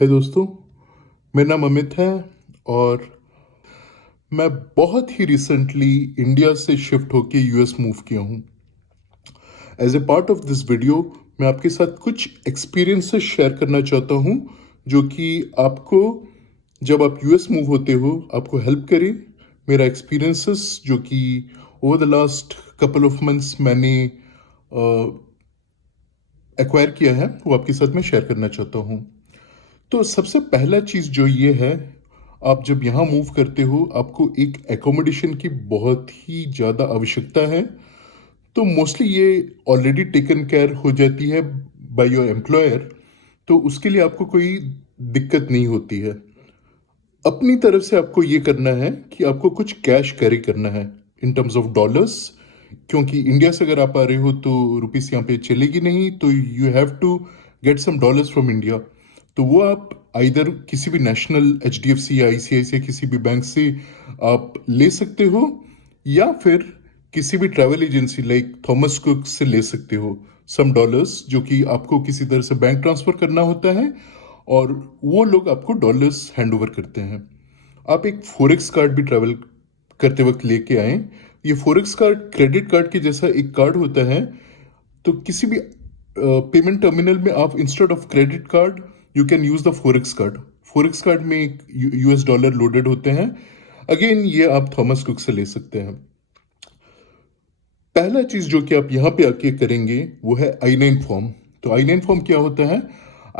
है दोस्तों, मेरा नाम अमित है और मैं बहुत ही रिसेंटली इंडिया से शिफ्ट होके यूएस मूव किया हूँ। As a part of this video मैं आपके साथ कुछ एक्सपीरियंसेस शेयर करना चाहता हूँ जो कि आपको जब आप यूएस मूव होते हो आपको हेल्प करें। मेरा एक्सपीरियंसेस जो कि over the last couple of months मैंने एक्वायर किया है वो आपके साथ मैं शेयर करना चाहता हूँ। तो सबसे पहला चीज़ जो ये है, आप जब यहाँ मूव करते हो आपको एक एकोमोडेशन की बहुत ही ज़्यादा आवश्यकता है। तो मोस्टली ये ऑलरेडी टेकन केयर हो जाती है बाय योर एम्प्लॉयर, तो उसके लिए आपको कोई दिक्कत नहीं होती है। अपनी तरफ से आपको ये करना है कि आपको कुछ कैश कैरी करना है इन टर्म्स ऑफ डॉलर्स, क्योंकि इंडिया से अगर आप आ रहे हो तो रुपीस यहाँ पे चलेगी नहीं, तो you have to get some dollars from India. तो वो आप आइदर किसी भी नेशनल एचडीएफसी या आईसीआईसीआई किसी भी बैंक से आप ले सकते हो, या फिर किसी भी travel agency like Thomas cook से ले सकते हो सम डॉलर्स, जो कि आपको किसी तरह से बैंक ट्रांसफर करना होता है और वो लोग आपको डॉलर्स हैंड ओवर करते हैं। आप एक फोरेक्स कार्ड भी ट्रैवल करते वक्त लेके आए। ये फोरेक्स कार्ड क्रेडिट कार्ड के जैसा एक कार्ड होता है। तो किसी भी पेमेंट टर्मिनल में आप instead of credit card you can use the forex card. Forex card में एक यूएस डॉलर लोडेड होते हैं। अगेन ये आप थॉमस कुक से ले सकते हैं। पहला चीज जो कि आप यहाँ पे आके करेंगे वो है I-9 फॉर्म। तो I-9 फॉर्म क्या होता है?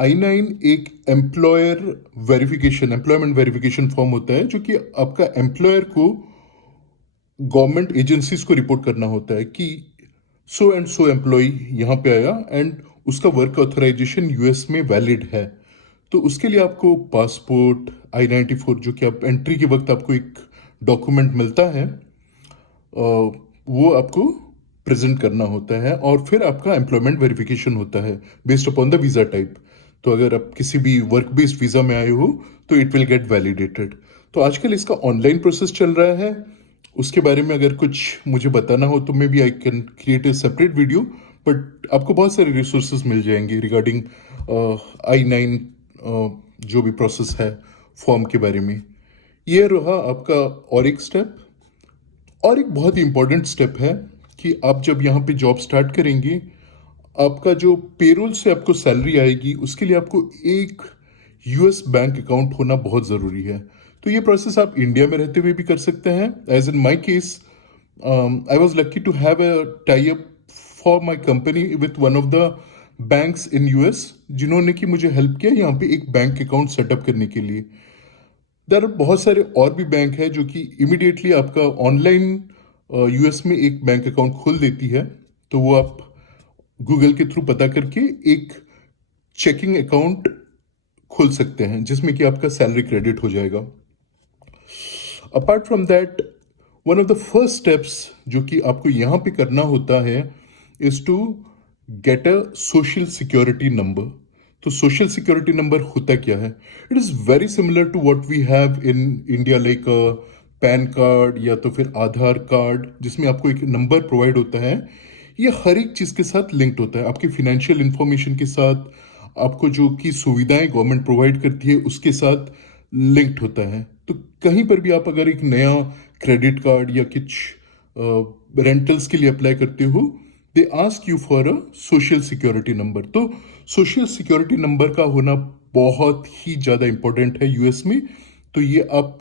I-9 एक एम्प्लॉयमेंट वेरिफिकेशन फॉर्म होता है जो कि आपका एम्प्लॉयर को गवर्नमेंट एजेंसीज को रिपोर्ट करना होता है कि सो एंड सो एम्प्लॉय यहाँ पे आया एंड उसका वर्क ऑथराइजेशन यूएस में वैलिड है। तो उसके लिए आपको पासपोर्ट, I-94 जो कि आप एंट्री के वक्त आपको एक डॉक्यूमेंट मिलता है, वो आपको प्रेजेंट करना होता है और फिर आपका एम्प्लॉयमेंट वेरिफिकेशन होता है based upon the visa type. तो अगर आप किसी भी वर्क बेस्ड वीज़ा में आए हो तो इट विल गेट वैलिडेटेड। तो आजकल इसका ऑनलाइन प्रोसेस चल रहा है। उसके बारे में अगर कुछ मुझे बताना हो तो maybe I can create a separate video, but आपको बहुत सारे रिसोर्सेज मिल जाएंगे रिगार्डिंग I-9 जो भी प्रोसेस है फॉर्म के बारे में। ये रहा आपका और एक स्टेप। और एक बहुत ही इंपॉर्टेंट स्टेप है कि आप जब यहाँ पे जॉब स्टार्ट करेंगे, आपका जो पेरोल से आपको सैलरी आएगी उसके लिए आपको एक यूएस बैंक अकाउंट होना बहुत ज़रूरी है। तो ये प्रोसेस आप इंडिया में रहते हुए भी कर सकते हैं। As in my case, I was lucky to have a tie up for my company with one of the banks in US, जिन्होंने कि मुझे हेल्प किया यहाँ पे एक बैंक अकाउंट सेटअप करने के लिए। देर बहुत सारे और भी बैंक है जो कि इमिडिएटली आपका ऑनलाइन यूएस में एक बैंक अकाउंट खोल देती है। तो वो आप गूगल के थ्रू पता करके एक चेकिंग अकाउंट खोल सकते हैं जिसमें कि आपका सैलरी क्रेडिट हो जाएगा। Apart from that, one of the first steps जो कि आपको यहाँ पे करना होता है is to get a social security number. तो सोशल सिक्योरिटी नंबर होता क्या है? It is very similar to what we have in India, like PAN card या तो फिर आधार कार्ड, जिसमें आपको एक नंबर प्रोवाइड होता है। ये हर एक चीज़ के साथ लिंक्ड होता है, आपकी फिनेंशियल इंफॉर्मेशन के साथ, आपको जो कि सुविधाएं गवर्नमेंट प्रोवाइड करती है उसके साथ लिंक्ड होता है। तो कहीं पर भी आप अगर एक नया क्रेडिट कार्ड या कुछ रेंटल्स के लिए अप्लाई करते हो, they ask you for a social security number. तो सोशल सिक्योरिटी नंबर का होना बहुत ही ज़्यादा इंपॉर्टेंट है यूएस में। तो ये आप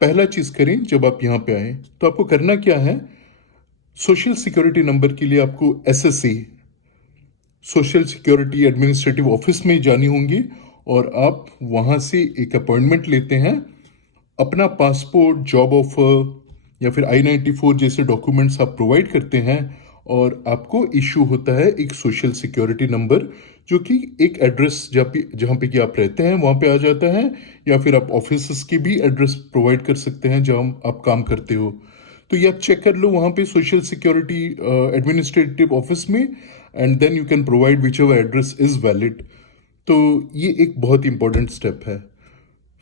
पहला चीज़ करें जब आप यहाँ पे आए। तो आपको करना क्या है? सोशल सिक्योरिटी नंबर के लिए आपको SSC, social security administrative office में जानी होंगी और आप वहाँ से एक अपॉइंटमेंट लेते हैं। अपना पासपोर्ट, जॉब ऑफर या फिर I-94 जैसे डॉक्यूमेंट्स आप प्रोवाइड करते हैं और आपको इशू होता है एक सोशल सिक्योरिटी नंबर, जो कि एक एड्रेस जहाँ पे कि आप रहते हैं वहाँ पे आ जाता है, या फिर आप ऑफिस की भी एड्रेस प्रोवाइड कर सकते हैं जहाँ आप काम करते हो। तो ये आप चेक कर लो वहाँ पे सोशल सिक्योरिटी एडमिनिस्ट्रेटिव ऑफिस में, and then you can provide whichever address is valid. तो ये एक बहुत इंपॉर्टेंट स्टेप है।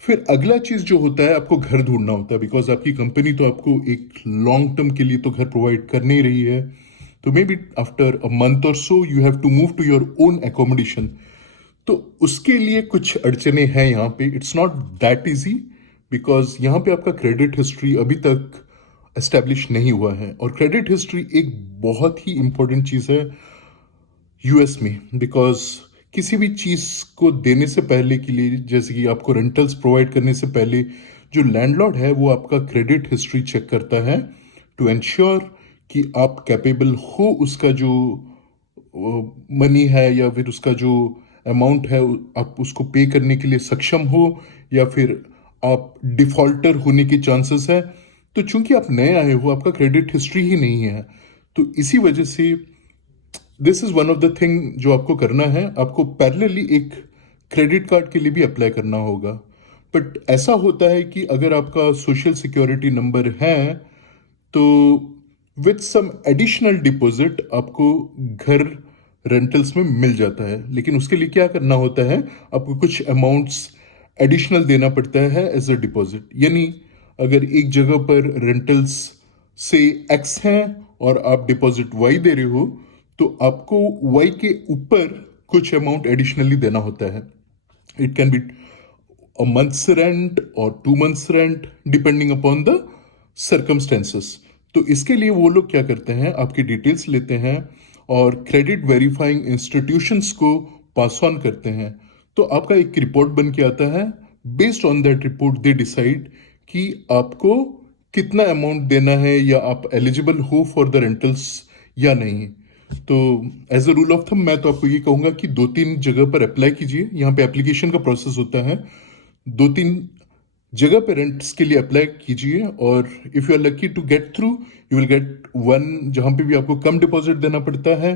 फिर अगला चीज जो होता है, आपको घर ढूंढना होता है, बिकॉज आपकी कंपनी तो आपको एक लॉन्ग टर्म के लिए तो घर प्रोवाइड कर नहीं रही है। तो maybe after a month और so you have to move to your own accommodation. तो उसके लिए कुछ अड़चने हैं यहाँ पे। It's not that easy, because यहाँ पे आपका क्रेडिट हिस्ट्री अभी तक एस्टेब्लिश नहीं हुआ है, और क्रेडिट हिस्ट्री एक बहुत ही इंपॉर्टेंट चीज़ है यूएस में। बिकॉज किसी भी चीज़ को देने से पहले के लिए, जैसे कि आपको रेंटल्स प्रोवाइड करने से पहले, जो लैंडलॉर्ड है वो आपका क्रेडिट हिस्ट्री चेक करता है टू एंश्योर कि आप कैपेबल हो उसका जो मनी है या फिर उसका जो अमाउंट है आप उसको पे करने के लिए सक्षम हो, या फिर आप डिफॉल्टर होने के चांसेस है। तो चूंकि आप नए आए हो, आपका क्रेडिट हिस्ट्री ही नहीं है, तो इसी वजह से this is one of the thing जो आपको करना है। आपको पैरेलली एक क्रेडिट कार्ड के लिए भी अप्लाई करना होगा। बट ऐसा होता है कि अगर आपका सोशल सिक्योरिटी नंबर है, तो विथ सम एडिशनल डिपॉजिट आपको घर रेंटल्स में मिल जाता है। लेकिन उसके लिए क्या करना होता है, आपको कुछ अमाउंट्स एडिशनल देना पड़ता है एज अ डिपॉजिट। यानी अगर एक जगह पर रेंटल्स से एक्स हैं और आप डिपॉजिट वाई दे रहे हो, तो आपको वाई के ऊपर कुछ अमाउंट एडिशनली देना होता है। It can B a month's rent or 2 months rent depending upon the circumstances। तो इसके लिए वो लोग क्या करते हैं, आपकी डिटेल्स लेते हैं और क्रेडिट वेरीफाइंग इंस्टीट्यूशंस को पास ऑन करते हैं। तो आपका एक रिपोर्ट बन के आता है। Based on that report they decide कि आपको कितना अमाउंट देना है, या आप एलिजिबल हो फॉर द रेंटल्स या नहीं। तो as a rule of thumb मैं तो आपको ये कहूंगा कि 2-3 जगह पर अप्लाई कीजिए। यहाँ पे एप्लीकेशन का प्रोसेस होता है, 2-3 जगह पे रेंट्स के लिए अप्लाई कीजिए, और if you are lucky to get through, you will get one जहां पे भी आपको कम डिपॉजिट देना पड़ता है।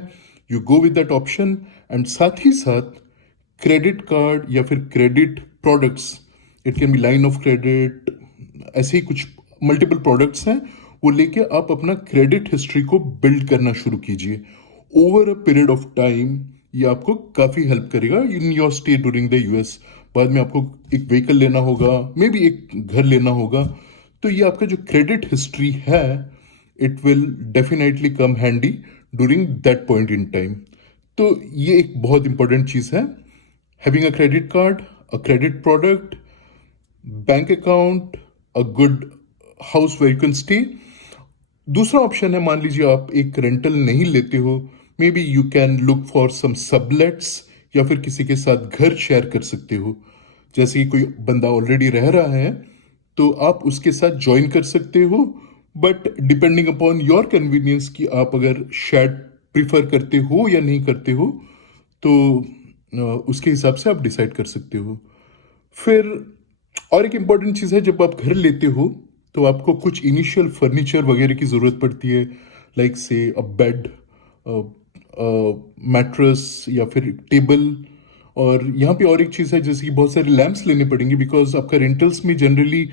You go with that option, and साथ ही साथ क्रेडिट कार्ड या फिर credit products, it can be line of credit, ऐसे ही कुछ मल्टीपल प्रोडक्ट्स हैं, वो लेके आप अपना क्रेडिट हिस्ट्री को बिल्ड करना शुरू कीजिए। Over a period of time ये आपको काफ़ी हेल्प करेगा in your stay during the US. बाद में आपको एक व्हीकल लेना होगा, मे बी एक घर लेना होगा, तो ये आपका जो क्रेडिट हिस्ट्री है, it will definitely come handy during that point in time. तो ये एक बहुत इंपॉर्टेंट चीज़ है, having a credit card, a credit product, bank account, a good house where you can stay. दूसरा ऑप्शन है, मान लीजिए आप एक रेंटल नहीं लेते हो, maybe you can look for some sublets, या फिर किसी के साथ घर शेयर कर सकते हो। जैसे कि कोई बंदा ऑलरेडी रह रहा है, तो आप उसके साथ ज्वाइन कर सकते हो। But depending upon your convenience कि आप अगर शेयर प्रिफर करते हो या नहीं करते हो, तो उसके हिसाब से आप डिसाइड कर सकते हो। फिर और एक इम्पॉर्टेंट चीज़ है, जब आप घर लेते हो तो आपको कुछ इनिशियल फर्नीचर वगैरह की ज़रूरत पड़ती है, लाइक से अ बेड, मैट्रेस, या फिर टेबल। और यहाँ पे और एक चीज़ है, जैसे कि बहुत सारे लैंप्स लेने पड़ेंगे, बिकॉज आपका रेंटल्स में जनरली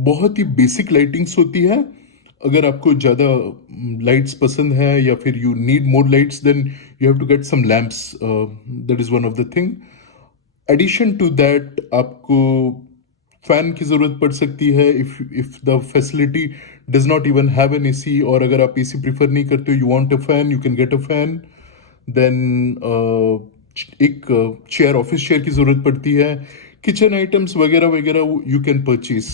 बहुत ही बेसिक लाइटिंग्स होती है। अगर आपको ज़्यादा लाइट्स पसंद है या फिर you need more lights, then you have to get some lamps. That is one of the thing. Addition to that आपको फैन की ज़रूरत पड़ सकती है, if the facility does not even have an AC, और अगर आप एसी प्रीफर नहीं करते हो, you want a fan, you can get a fan. Then एक चेयर, ऑफिस चेयर की ज़रूरत पड़ती है। किचन आइटम्स वगैरह वगैरह यू कैन परचेज।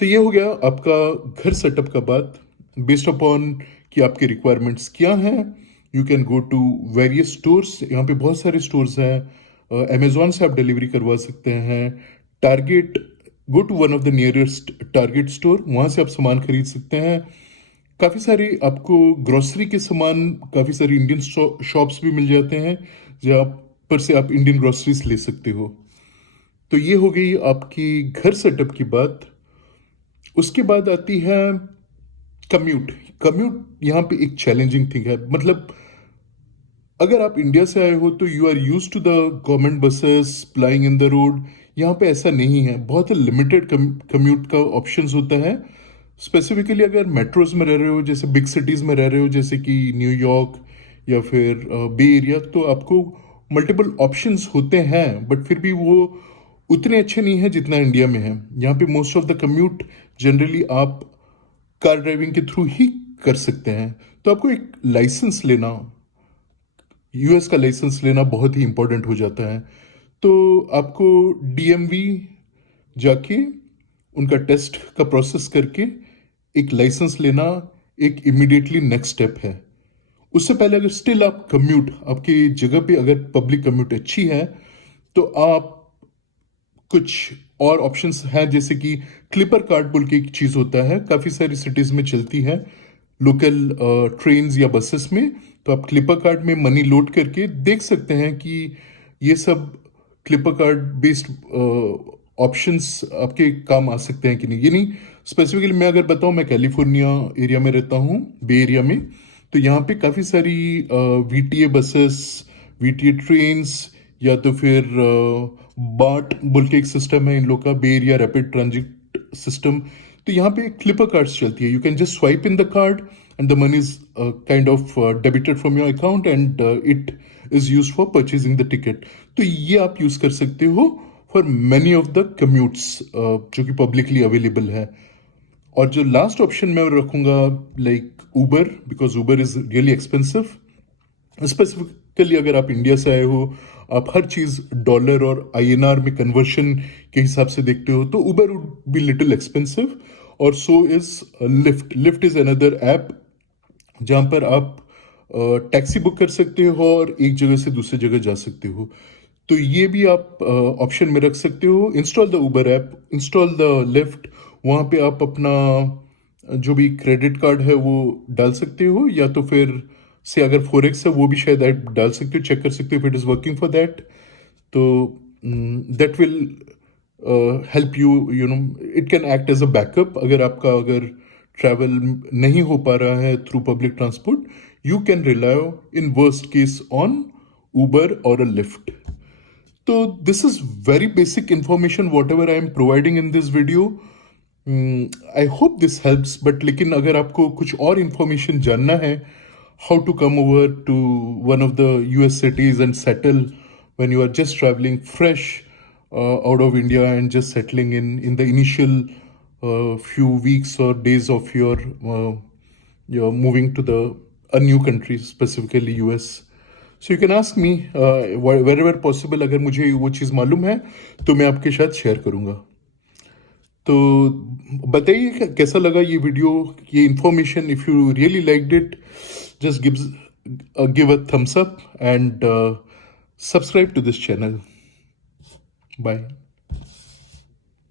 तो ये हो गया आपका घर सेटअप का बात। बेस्ड अपॉन कि आपके रिक्वायरमेंट्स क्या हैं, you can go to various stores. यहाँ पे बहुत सारे स्टोर्स हैं। अमेजोन से आप डिलीवरी करवा सकते हैं। Target, go to one of the nearest Target store, वहाँ से आप सामान खरीद सकते हैं। काफ़ी सारे आपको ग्रोसरी के सामान, काफ़ी सारी इंडियन शॉप्स भी मिल जाते हैं, जहाँ पर से आप इंडियन ग्रोसरीज ले सकते हो। तो ये हो गई आपकी घर सेटअप की बात। उसके बाद आती है कम्यूट। कम्यूट यहाँ पे एक चैलेंजिंग थिंग है। मतलब अगर आप इंडिया से आए हो तो you are use to the government buses plying in the road. यहाँ पे ऐसा नहीं है, बहुत लिमिटेड कम्यूट का ऑप्शंस होता है। स्पेसिफिकली अगर मेट्रोज में रह रहे हो, जैसे बिग सिटीज में रह रहे हो, जैसे कि न्यूयॉर्क या फिर बे एरिया, तो आपको मल्टीपल ऑप्शंस होते हैं, बट फिर भी वो उतने अच्छे नहीं है जितना इंडिया में है। यहाँ पे most of the commute generally आप कार ड्राइविंग के थ्रू ही कर सकते हैं। तो आपको एक लाइसेंस लेना यूएस का लाइसेंस लेना बहुत ही इंपॉर्टेंट हो जाता है। तो आपको डीएमवी जाके उनका टेस्ट का प्रोसेस करके एक लाइसेंस लेना एक इमीडिएटली नेक्स्ट स्टेप है। उससे पहले अगर स्टिल आप कम्यूट, आपकी जगह पे अगर पब्लिक कम्यूट अच्छी है, तो आप कुछ और ऑप्शंस हैं, जैसे कि क्लिपर कार्ड बोल के एक चीज होता है, काफी सारी सिटीज में चलती है, लोकल ट्रेन्स या बसेस में। तो आप क्लिपर कार्ड में मनी लोड करके देख सकते हैं कि ये सब क्लिपर कार्ड बेस्ड ऑप्शंस आपके काम आ सकते हैं कि नहीं। ये नहीं स्पेसिफिकली मैं अगर बताऊं, मैं कैलिफोर्निया एरिया में रहता हूँ, बे एरिया में। तो यहाँ पे काफ़ी सारी वीटीए बसेस, वीटीए ट्रेन्स, या तो फिर बाट बोल के एक सिस्टम है इन लोग का, बे एरिया रैपिड ट्रांजिट सिस्टम। तो यहाँ पे क्लिपर कार्ड्स चलती है, you can just swipe in the card and the money is kind of debited from your account and it is use for purchasing the ticket. तो ये आप use कर सकते हो for many of the commutes जो कि publicly available है। और जो लास्ट ऑप्शन मैं रखूंगा, like Uber, because Uber is really expensive. Specifically अगर आप इंडिया से आए हो, आप हर चीज डॉलर और आईएनआर में कन्वर्शन के हिसाब से देखते हो, तो उबर वुड बी लिटिल एक्सपेंसिव। और so is lift. Lift is another app जहां पर आप टैक्सी बुक कर सकते हो और एक जगह से दूसरी जगह जा सकते हो। तो ये भी आप ऑप्शन में रख सकते हो। Install the Uber app, install the lift. वहाँ पे आप अपना जो भी क्रेडिट कार्ड है वो डाल सकते हो, या तो फिर से अगर फोरेक्स है वो भी शायद आप डाल सकते हो, चेक कर सकते हो if it is working for that. तो that will help you, you know, it can act as a backup. अगर ट्रैवल नहीं हो पा रहा है through public transport, you can rely in worst case on Uber और अ लिफ्ट। तो this is very basic information whatever I am providing in this video. I hope this helps, but लेकिन अगर आपको कुछ और information जानना है, how to come over to one of the US cities and settle when you are just traveling fresh out of India and just settling in the initial few weeks or days of your moving to the a new country, specifically US. So you can ask me wherever possible. अगर मुझे वो चीज़ मालूम है तो मैं आपके साथ share करूँगा। तो बताइए कैसा लगा ये वीडियो, ये information. If you really liked it, just give a thumbs up and subscribe to this channel. Bye.